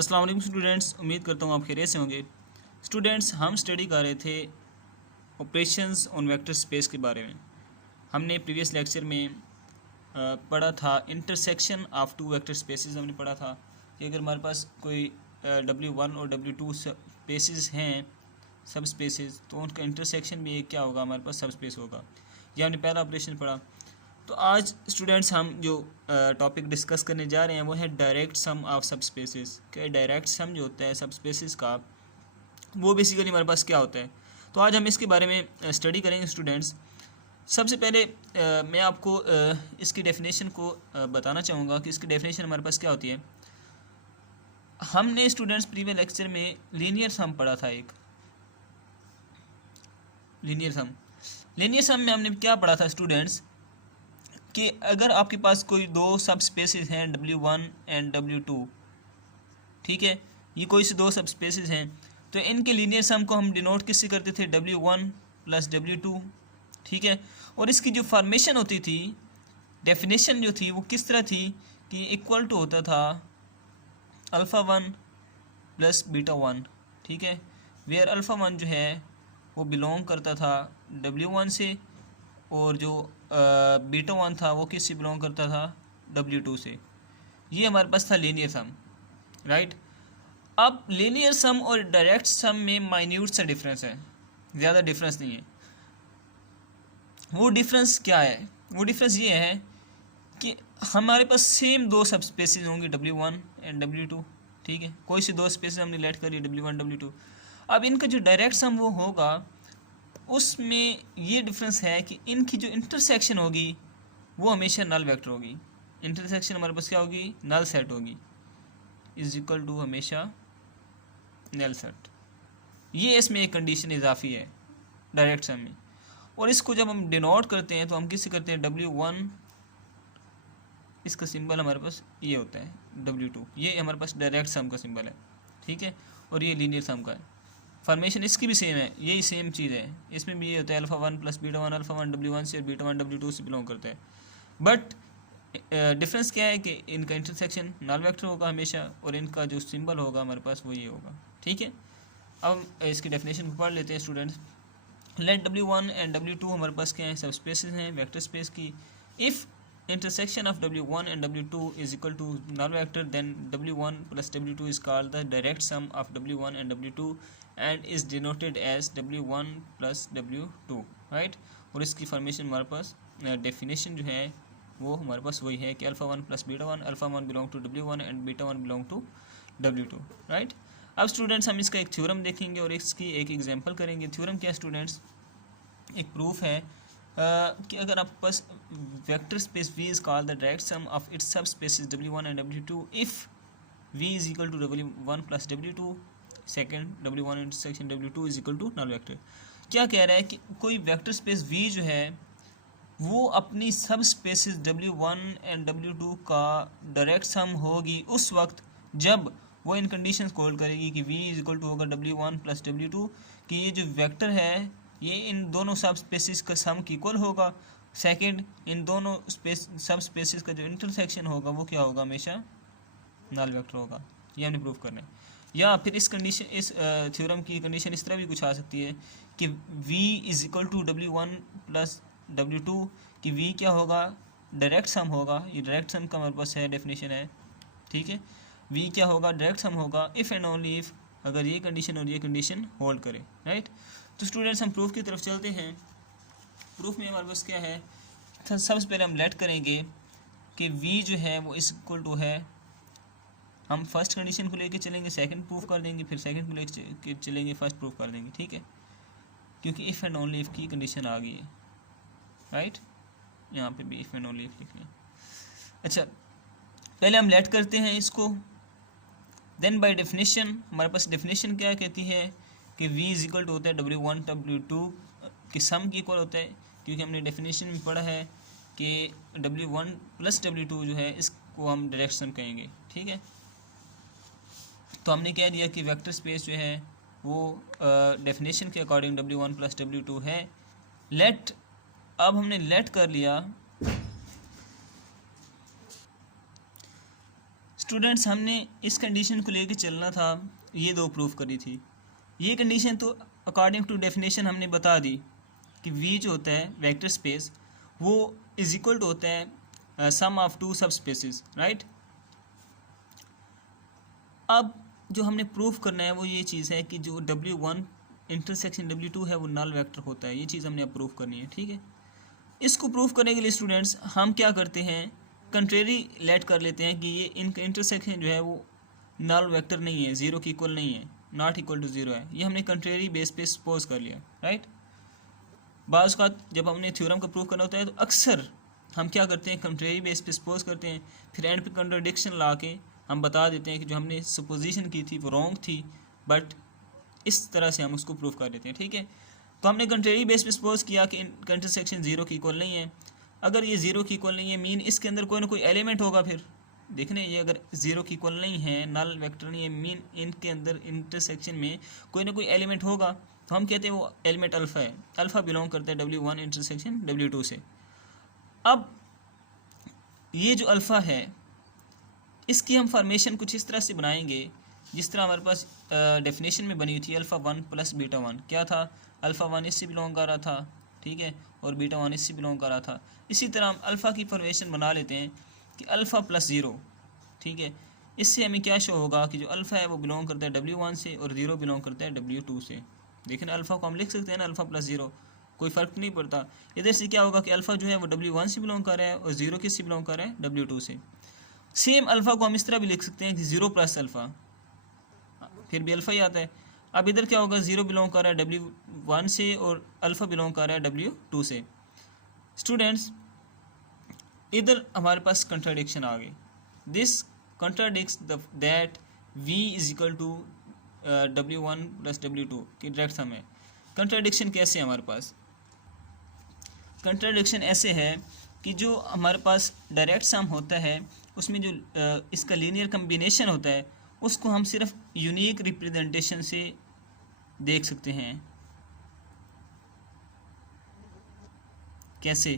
अस्सलाम वालेकुम स्टूडेंट्स, उम्मीद करता हूँ आप खैरियत से होंगे। स्टूडेंट्स, हम स्टडी कर रहे थे ऑपरेशंस ऑन वेक्टर स्पेस के बारे में। हमने प्रीवियस लेक्चर में पढ़ा था intersection of two vector spaces. हमने पढ़ा था कि अगर हमारे पास कोई W1 और W2 स्पेसेस हैं, सब स्पेसेस, तो उनका इंटरसेक्शन भी एक क्या होगा, हमारे पास सब स्पेस होगा। यह हमने पहला ऑपरेशन पढ़ा। तो आज स्टूडेंट्स हम जो टॉपिक डिस्कस करने जा रहे हैं वो है डायरेक्ट सम ऑफ सब स्पेसेस। क्या डायरेक्ट सम जो होता है सब स्पेसेस का, वो बेसिकली हमारे पास क्या होता है। तो आज हम इसके बारे में स्टडी करेंगे स्टूडेंट्स। सबसे पहले मैं आपको इसकी डेफिनेशन को बताना चाहूँगा कि इसकी डेफिनेशन हमारे पास क्या होती है। हमने स्टूडेंट्स प्रीवियस लेक्चर में लीनियर सम पढ़ा था। एक लीनियर सम में हमने क्या पढ़ा था स्टूडेंट्स कि अगर आपके पास कोई दो सब स्पेसेस हैं W1 एंड W2, ठीक है, ये कोई से दो सब स्पेसेस हैं, तो इनके लीनियर सम को हम डिनोट किससे करते थे, W1 प्लस W2, ठीक है। और इसकी जो फॉर्मेशन होती थी, डेफिनेशन जो थी वो किस तरह थी कि इक्वल टू होता था अल्फ़ा 1 प्लस बीटा 1, ठीक है, वेयर अल्फ़ा 1 जो है वो बिलोंग करता था W1 से, और जो बीटा 1 था वो किससे बिलोंग करता था, W2 से। ये हमारे पास था लीनियर सम, राइट। अब लीनियर सम और डायरेक्ट सम में माइन्यूट सा डिफरेंस है, ज़्यादा डिफरेंस नहीं है। वो डिफरेंस क्या है, वो डिफरेंस ये है कि हमारे पास सेम दो सब स्पेसेस होंगे W1 एंड W2, ठीक है। कोई सी दो स्पेसेस हमने लेट करी W1 W2। अब इनका जो डायरेक्ट सम वो होगा, उसमें ये डिफरेंस है कि इनकी जो इंटरसेक्शन होगी वो हमेशा नल वेक्टर होगी। इंटरसेक्शन हमारे पास क्या होगी, नल सेट होगी, इज इक्वल टू हमेशा नल सेट। ये इसमें एक कंडीशन इजाफी है डायरेक्ट सम में। और इसको जब हम डिनोट करते हैं तो हम किससे करते हैं, W1, इसका सिंबल हमारे पास ये होता है W2, ये हमारे पास डायरेक्ट सम का सिंबल है, ठीक है। और ये लीनियर सम का है। फॉर्मेशन इसकी भी सेम है, यही सेम चीज़ है। इसमें भी ये होता है alpha 1 plus beta 1, alpha 1 W1 से और बीटा 1 W2 से बिलोंग करता है। बट डिफरेंस क्या है कि इनका इंटरसेक्शन नल वेक्टर होगा हमेशा, और इनका जो सिंबल होगा हमारे पास वो ये होगा, ठीक है। अब इसकी डेफिनेशन को पढ़ लेते हैं students. Late W1 and W2 हमारे पास क्या है, सब स्पेसेस हैं वेक्टर स्पेस की। If intersection of W1 and W2 is equal to null vector, then W1 plus W2 is called the direct sum of W1 and W2 and is denoted as W1 plus W2, right। और इसकी formation हमारे पास definition जो है वो हमारे पास वही है कि alpha 1 plus beta 1, alpha 1 belong to W1 and beta 1 belong to W2, right. अब स्टूडेंट्स हम इसका एक थ्योरम देखेंगे और इसकी एक एग्जांपल करेंगे। थ्योरम क्या स्टूडेंट्स, एक प्रूफ है कि अगर आपके पास vector space V is called the direct sum of its subspaces W1 and W2 if V is equal to W1 plus W2, second W1 intersection W2 is equal to null vector. क्या कह रहा है कि कोई vector space V जो है वो अपनी सब स्पेसेस W1 एंड W2 का डायरेक्ट सम होगी उस वक्त जब वो इन कंडीशंस को होल्ड करेगी कि V इज इक्वल टू होगा W1 प्लस W2, कि ये जो वेक्टर है ये इन दोनों सब स्पेसिस का सम की इक्वल होगा। सेकंड, इन दोनों सब स्पेसिस का जो इंटरसेक्शन होगा वो क्या होगा, हमेशा नल वेक्टर होगा। ये हमने प्रूव करना है। या फिर इस कंडीशन, इस थ्योरम की कंडीशन इस तरह भी कुछ आ सकती है कि V is equal to W1 plus W2, कि V क्या होगा, डायरेक्ट सम होगा। ये डायरेक्ट सम का हमारे पास है, डेफिनेशन है, ठीक है। V क्या होगा, डायरेक्ट सम होगा इफ़ एंड ओनली इफ़, अगर ये कंडीशन और ये कंडीशन होल्ड करे, राइट। तो स्टूडेंट्स हम प्रूफ की तरफ चलते हैं। प्रूफ में हमारे पास क्या है, तो सबसे पहले हम लेट करेंगे कि V जो है वो इस इक्वल टू है, हम फर्स्ट कंडीशन को लेके चलेंगे, सेकंड प्रूफ कर देंगे, फिर सेकंड को लेके चलेंगे, फर्स्ट प्रूफ कर देंगे, ठीक है, क्योंकि इफ़ एंड ओनली इफ़ की कंडीशन आ गई है, राइट। यहाँ पे भी इफ़ एंड ओनली इफ़ लिख लें। अच्छा, पहले हम लेट करते हैं इसको, देन बाय डेफिनेशन हमारे पास डेफिनेशन क्या कहती है कि V इज इक्वल टू होता है W1 W2 के सम की इक्वल होता है, क्योंकि हमने डेफिनेशन में पढ़ा है कि W1 प्लस W2 जो है इसको हम डायरेक्ट सम कहेंगे, ठीक है। तो हमने कह दिया कि वेक्टर स्पेस जो है वो डेफिनेशन के अकॉर्डिंग W1 प्लस W2 है। लेट, अब हमने लेट कर लिया स्टूडेंट्स हमने इस कंडीशन को लेके चलना था, ये दो प्रूफ करी थी। ये कंडीशन तो अकॉर्डिंग टू डेफिनेशन हमने बता दी कि वी जो होता है वेक्टर स्पेस वो इज इक्वल टू होता है सम ऑफ टू सब स्पेसिस, राइट। अब जो हमने प्रूफ करना है वो ये चीज़ है कि जो W1 इंटरसेक्शन W2 है वो नल वेक्टर होता है। ये चीज़ हमने अब प्रूफ करनी है, ठीक है। इसको प्रूफ करने के लिए स्टूडेंट्स हम क्या करते हैं, कंट्रेरी लेट कर लेते हैं कि ये इनका इंटरसेक्शन जो है वो नल वेक्टर नहीं है, ज़ीरो की इक्वल नहीं है, नॉट इक्वल टू ज़ीरो है। ये हमने कंट्रेरी बेस पे सपोज कर लिया, राइट। बाज़ का जब हमने थ्योरम का प्रूफ करना होता है तो अक्सर हम क्या करते हैं, कंट्रेरी बेस पे सपोज करते हैं, फिर एंड पे कंट्राडिक्शन ला के हम बता देते हैं कि जो हमने सपोजिशन की थी वो रॉन्ग थी, बट इस तरह से हम उसको प्रूफ कर देते हैं, ठीक है। तो हमने कंट्रेरी बेस पे सपोज किया कि इंटरसेक्शन ज़ीरो की इक्वल नहीं है। अगर ये ज़ीरो की इक्वल नहीं है मीन इसके अंदर कोई ना कोई एलिमेंट होगा। फिर देखने ये अगर ज़ीरो की इक्वल नहीं है, नल वेक्टर नहीं है, मीन इनके अंदर इंटरसेक्शन में कोई ना कोई एलिमेंट होगा। तो हम कहते हैं वो एलिमेंट अल्फ़ा है, अल्फ़ा बिलोंग करता है W1 इंटरसेक्शन W2 से। अब ये जो अल्फ़ा है इसकी हम फॉर्मेशन कुछ इस तरह से बनाएंगे जिस तरह हमारे पास डेफिनेशन में बनी हुई थी अल्फ़ा 1 प्लस बीटा 1। क्या था, अल्फ़ा 1 इससे बिलोंग कर रहा था, ठीक है, और बीटा 1 इससे बिलोंग कर रहा था। इसी तरह हम अल्फ़ा की फॉर्मेशन बना लेते हैं कि अल्फ़ा प्लस ज़ीरो, ठीक है। इससे हमें क्या शो होगा कि जो अल्फ़ा है वो बिलोंग करता है W1 से और ज़ीरो बिलोंग करता है W2 से। देखें ना, अल्फ़ा को हम लिख सकते हैं ना अल्फ़ा प्लस ज़ीरो, कोई फ़र्क नहीं पड़ता। इधर से क्या होगा कि अल्फ़ा जो है वो W1 से बिलोंग कर रहा है और ज़ीरो किससे बिलोंग कर रहा है, W2 से। सेम अल्फ़ा को हम इस तरह भी लिख सकते हैं कि ज़ीरो प्लस अल्फ़ा, फिर भी अल्फ़ा ही आता है। अब इधर क्या होगा, ज़ीरो बिलोंग कर रहा है W1 से और अल्फ़ा बिलोंग कर रहा है W2 से। स्टूडेंट्स इधर हमारे पास कंट्राडिक्शन आ गई। This contradicts that V is equal to W1 plus W2 की डायरेक्ट सम है। कंट्राडिक्शन कैसे है हमारे पास, कंट्राडिक्शन ऐसे है कि जो हमारे पास डायरेक्ट सम होता है उसमें जो इसका लीनियर कम्बिनेशन होता है उसको हम सिर्फ यूनिक रिप्रेजेंटेशन से देख सकते हैं। कैसे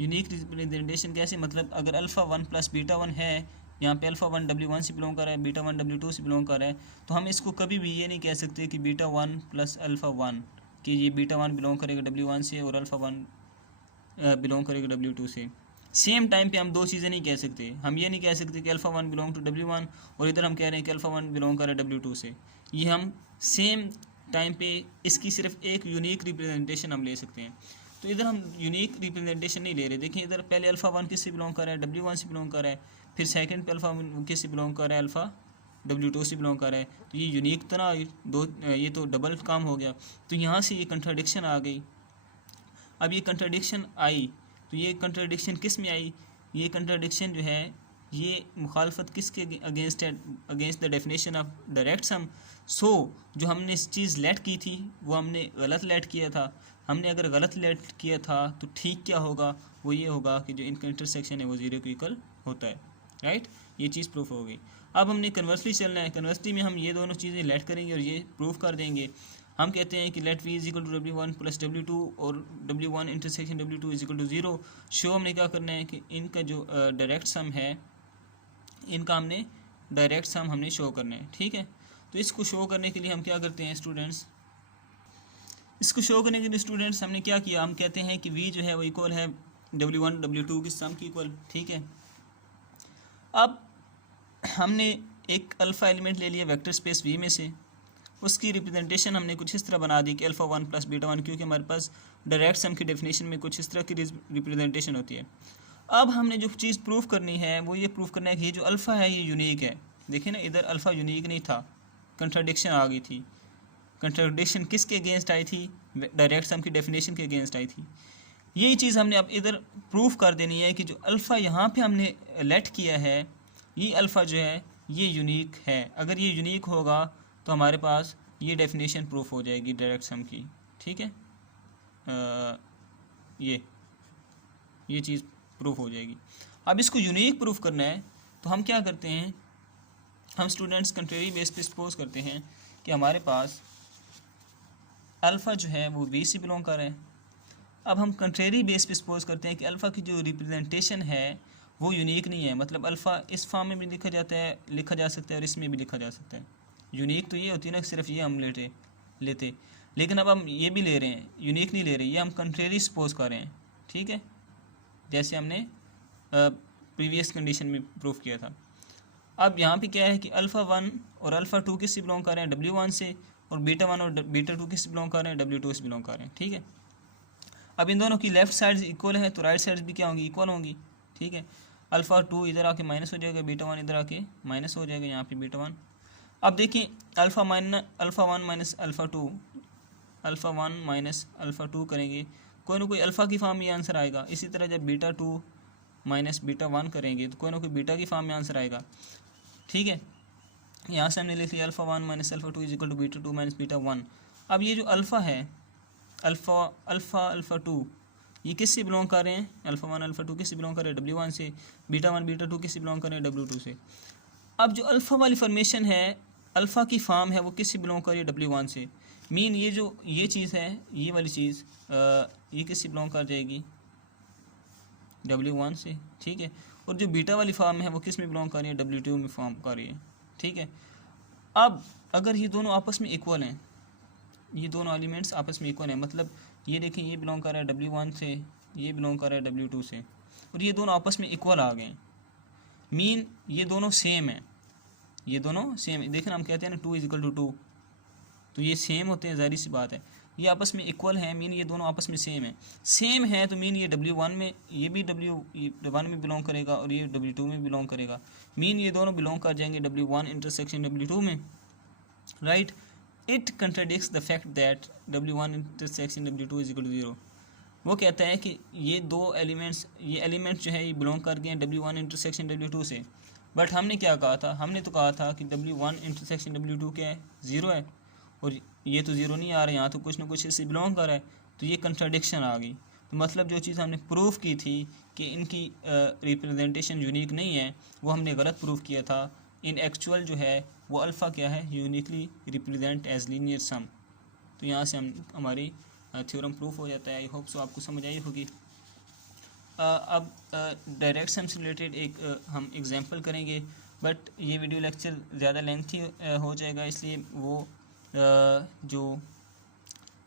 यूनिक रिप्रेजेंटेशन, कैसे मतलब अगर अल्फ़ा 1 प्लस बीटा 1 है, यहाँ पे अल्फ़ा 1 W1 से बिलोंग कर रहा है, बीटा 1 W2 से बिलोंग कर रहा है, तो हम इसको कभी भी ये नहीं कह सकते कि बीटा 1 प्लस अल्फ़ा 1 कि ये बीटा 1 बिलोंग करेगा W1 से और अल्फ़ा 1 बिलोंग करेगा W2 से। सेम टाइम पे हम दो चीज़ें नहीं कह सकते। हम ये नहीं कह सकते कि अल्फ़ा 1 बिलोंग टू W1 और इधर हम कह रहे हैं कि अल्फ़ा 1 बिलोंग कर रहा है W2 से। ये हम सेम टाइम पे इसकी सिर्फ एक यूनिक रिप्रेजेंटेशन हम ले सकते हैं। तो इधर हम यूनिक रिप्रेजेंटेशन नहीं ले रहे। देखिए इधर पहले अल्फ़ा 1 किससे बिलोंग कर रहा है, W1 से बिलोंग कर रहा है, फिर सेकंड पे अल्फ़ा किससे बिलोंग कर रहा है, अल्फ़ा W2 से बिलोंग कर रहा है। तो ये यूनिक तो ना, दो ये तो डबल काम हो गया। तो यहाँ से ये कंट्राडिक्शन आ गई। अब ये कंट्राडिक्शन आई तो ये कंट्राडिक्शन किस में आई, ये कंट्राडिक्शन जो है ये मुखालफत किसके अगेंस्ट है, against the definition of direct sum. So जो हमने इस चीज़ लेट की थी वो हमने गलत लेट किया था। हमने अगर गलत लेट किया था तो ठीक क्या होगा, वो ये होगा कि जो इनका इंटरसेक्शन है वो ज़ीरो के इक्वल होता है, राइट। ये चीज़ प्रूफ हो गई। अब हमने कन्वर्सली चलना है। कन्वर्सली में हम ये दोनों चीज़ें लेट करेंगे और ये प्रूफ कर देंगे। हम कहते हैं कि let V is equal to W1 plus W2 और W1 intersection W2 is equal to zero. Show हमने क्या करना है कि इनका जो डायरेक्ट सम है, इनका हमने डायरेक्ट सम हमने शो करना है, ठीक है। तो इसको शो करने के लिए हम क्या करते हैं स्टूडेंट्स, इसको शो करने के लिए स्टूडेंट्स हमने क्या किया, हम कहते हैं कि V जो है वो इक्वल है W1 W2 की सम की इक्वल, ठीक है। अब हमने एक अल्फ़ा एलिमेंट ले लिया वेक्टर स्पेस V में से, उसकी रिप्रेजेंटेशन हमने कुछ इस तरह बना दी कि अल्फ़ा 1 प्लस बीटा 1, क्योंकि हमारे पास डायरेक्ट सम की डेफिनेशन में कुछ इस तरह की रिप्रेजेंटेशन होती है। अब हमने जो चीज़ प्रूफ करनी है वो ये प्रूफ करना है कि ये जो अल्फ़ा है ये यूनिक है। देखिए ना, इधर अल्फ़ा यूनिक नहीं था, कंट्राडिक्शन आ गई थी। कंट्राडिक्शन किसके अगेंस्ट आई थी, डायरेक्ट सम की डेफिनेशन के अगेंस्ट आई थी। यही चीज़ हमने अब इधर प्रूफ कर देनी है कि जो अल्फ़ा यहाँ पे हमने लेट किया है ये अल्फ़ा जो है ये यूनिक है। अगर ये यूनिक होगा तो हमारे पास ये डेफिनेशन प्रूफ हो जाएगी डायरेक्ट सम की, ठीक है। ये चीज़ प्रूफ हो जाएगी। अब इसको यूनिक प्रूफ करना है तो हम क्या करते हैं, हम स्टूडेंट्स कंट्रेरी बेस पे सपोज करते हैं कि हमारे पास अल्फ़ा जो है वो V से बिलोंग कर रहा है। अब हम कंट्रेरी बेस पे सपोज करते हैं कि अल्फ़ा की जो रिप्रेजेंटेशन है वो यूनिक नहीं है। मतलब अल्फ़ा इस फॉर्म में भी लिखा जा सकता है और इसमें भी लिखा जा सकता है। यूनिक तो ये होती है ना, सिर्फ ये हम लेते, लेकिन अब हम ये भी ले रहे हैं, यूनिक नहीं ले रहे, ये हम कंट्रेरी सपोज कर रहे हैं, ठीक है, जैसे हमने प्रीवियस कंडीशन में प्रूव किया था। अब यहाँ पे क्या है कि अल्फ़ा 1 और अल्फ़ा 2 किससे बिलोंग कर रहे हैं, W1 से, और बीटा 1 और बीटा 2 किससे बिलोंग कर रहे हैं, W2 से बिलोंग कर रहे हैं, ठीक है। अब इन दोनों की लेफ्ट साइड इक्वल है तो राइट साइड भी क्या होंगी, इक्वल होंगी, ठीक है। अल्फ़ा 2 इधर आके माइनस हो जाएगा, बीटा 1 इधर आके माइनस हो जाएगा, यहाँ पे बीटा 1। अब देखिए alpha 1 minus alpha 2, alpha 1 minus alpha 2 करेंगे, कोई ना कोई अल्फ़ा की फॉर्म में ये आंसर आएगा। इसी तरह जब बीटा 2 माइनस बीटा 1 करेंगे तो कोई ना कोई बीटा की फॉर्म में आंसर आएगा, ठीक है। यहाँ से हमने लिख लिया alpha 1 minus alpha 2 is equal to beta 2 minus beta 1। अब ये जो अल्फ़ा है, अल्फ़ा 2 ये किससे बिलोंग कर रहे हैं, अल्फ़ा 1 अल्फ़ा 2 किससे बिलोंग कर रहे हैं, W1 से। बीटा 1 बीटा 2 किससे बिलोंग कर रहे हैं, W2 से। अब जो अल्फ़ा वाली फॉर्मेशन है, अल्फ़ा की फॉर्म है, वो किससे बिलोंग कर रही है, W1 से। मीन ये चीज़ है, ये वाली चीज़ ये किससे बिलोंग कर जाएगी, W1 से, ठीक है। और जो बीटा वाली फॉर्म है वो किस में बिलोंग कर रही है, W2 में फॉर्म कर रही है, ठीक है। अब अगर ये दोनों आपस में इक्वल हैं, ये दोनों एलिमेंट्स आपस में इक्वल हैं, मतलब ये देखें ये बिलोंग कर रहा है W1 से, ये बिलोंग कर रहा है W2 से, और ये दोनों आपस में इक्वल आ गए, मीन ये दोनों सेम है, ये दोनों सेम। देखना हम कहते हैं ना 2 इज इक्वल टू 2, तो ये सेम होते हैं, ज़ाहिर सी बात है। ये आपस में इक्वल है, मीन ये दोनों आपस में सेम है तो मीन ये W1 में, ये भी W1 में बिलोंग करेगा और ये W2 में बिलोंग करेगा, मीन ये दोनों बिलोंग कर जाएंगे W1 इंटरसेक्शन W2 में, right. It contradicts the fact that W1 intersection W2 is equal to 0। वो कहता है कि ये दो एलिमेंट्स, ये एलिमेंट जो है ये बिलोंग कर गए हैं W1 इंटरसेक्शन W2 से, बट हमने क्या कहा था, हमने तो कहा था कि W1 इंटरसेक्शन W2 क्या है, 0 है, और ये तो 0 नहीं आ रहा है, यहाँ तो कुछ ना कुछ इससे बिलोंग कर रहा है, तो ये कंट्राडिक्शन आ गई। तो मतलब जो चीज़ हमने प्रूफ की थी कि इनकी रिप्रेजेंटेशन यूनिक नहीं है, वो हमने गलत प्रूफ किया था। इन एक्चुअल जो है वो अल्फ़ा क्या है, यूनिकली रिप्रेजेंट एज लीनियर सम। तो यहाँ से हमारी थ्योरम प्रूफ हो जाता है। आई होप सो आपको समझ आई होगी। अब डायरेक्ट सम से रिलेटेड एक हम एग्जांपल करेंगे, बट ये वीडियो लेक्चर ज़्यादा लेंथी हो जाएगा, इसलिए वो जो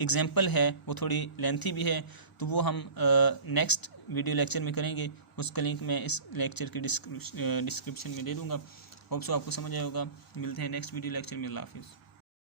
एग्जांपल है वो थोड़ी लेंथी भी है, तो वो हम नेक्स्ट वीडियो लेक्चर में करेंगे। उसका लिंक मैं इस लेक्चर के डिस्क्रिप्शन में दे दूँगा। होप सो आपको समझ आया होगा। मिलते हैं नेक्स्ट वीडियो लेक्चर में। अल्लाह हाफिज़।